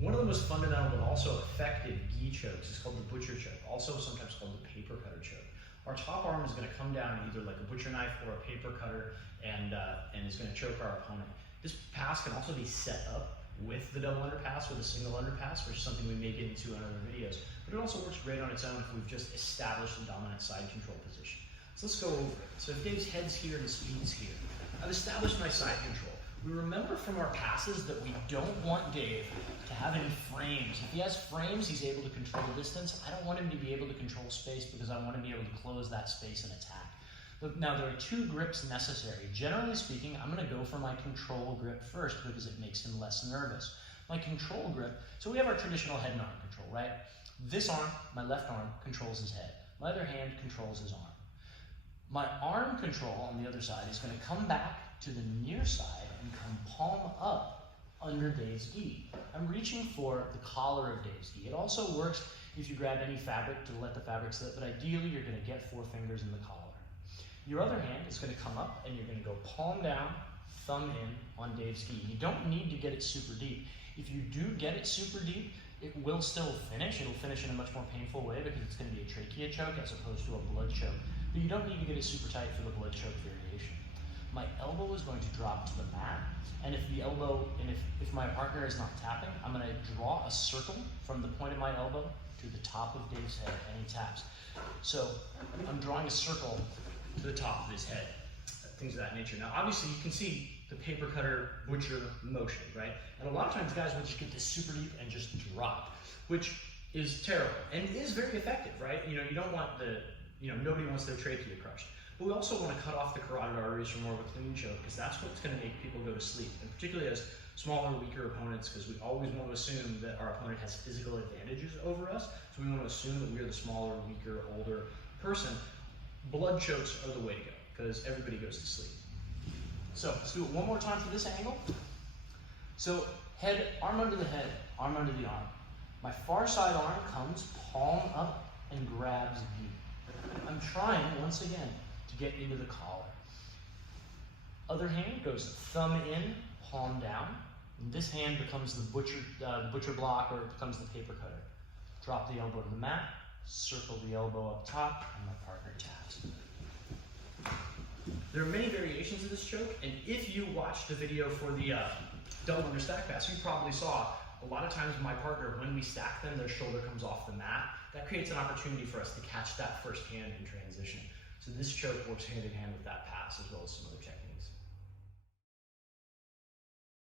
One of the most fundamental but also effective gi chokes is called the butcher choke, also sometimes called the paper cutter choke. Our top arm is going to come down either like a butcher knife or a paper cutter and is going to choke our opponent. This pass can also be set up with the double underpass or the single underpass, which is something we may get into in other videos. But it also works great on its own if we've just established a dominant side control position. So let's go over it. So if Dave's head's here and his feet's here, I've established my side control. We remember from our passes that we don't want Dave to have any frames. If he has frames, he's able to control distance. I don't want him to be able to control space because I want to be able to close that space and attack. Now, there are two grips necessary. Generally speaking, I'm going to go for my control grip first because it makes him less nervous. My control grip, so we have our traditional head and arm control, right? This arm, my left arm, controls his head. My other hand controls his arm. My arm control on the other side is going to come back to the near side and come palm up under Dave's gi. I'm reaching for the collar of Dave's gi. It also works if you grab any fabric to let the fabric slip, but ideally you're going to get 4 fingers in the collar. Your other hand is going to come up and you're going to go palm down, thumb in on Dave's gi. You don't need to get it super deep. If you do get it super deep, it will still finish. It'll finish in a much more painful way because it's going to be a trachea choke as opposed to a blood choke. But you don't need to get it super tight for the blood choke variation. My elbow is going to drop to the mat, and if my partner is not tapping, I'm going to draw a circle from the point of my elbow to the top of Dave's head, and he taps. So I'm drawing a circle to the top of his head, things of that nature. Now, obviously, you can see the paper cutter butcher motion, right? And a lot of times, guys will just get this super deep and just drop, which is terrible and is very effective, right? You don't want nobody wants their trachea crushed. But we also want to cut off the carotid arteries for more of a clean choke because that's what's going to make people go to sleep, and particularly as smaller, weaker opponents, because we always want to assume that our opponent has physical advantages over us. So we want to assume that we're the smaller, weaker, older person. Blood chokes are the way to go because everybody goes to sleep. So let's do it one more time for this angle. So head, arm under the head, arm under the arm. My far side arm comes palm up and grabs gi. I'm trying, once again, to get into the collar. Other hand goes thumb in, palm down. And this hand becomes the butcher block, or it becomes the paper cutter. Drop the elbow to the mat, circle the elbow up top, and my partner taps. There are many variations of this choke, and if you watched the video for the double under stack pass, you probably saw a lot of times my partner, when we stack them, their shoulder comes off the mat. That creates an opportunity for us to catch that first hand in transition. So this choke works hand in hand with that pass as well as some other techniques.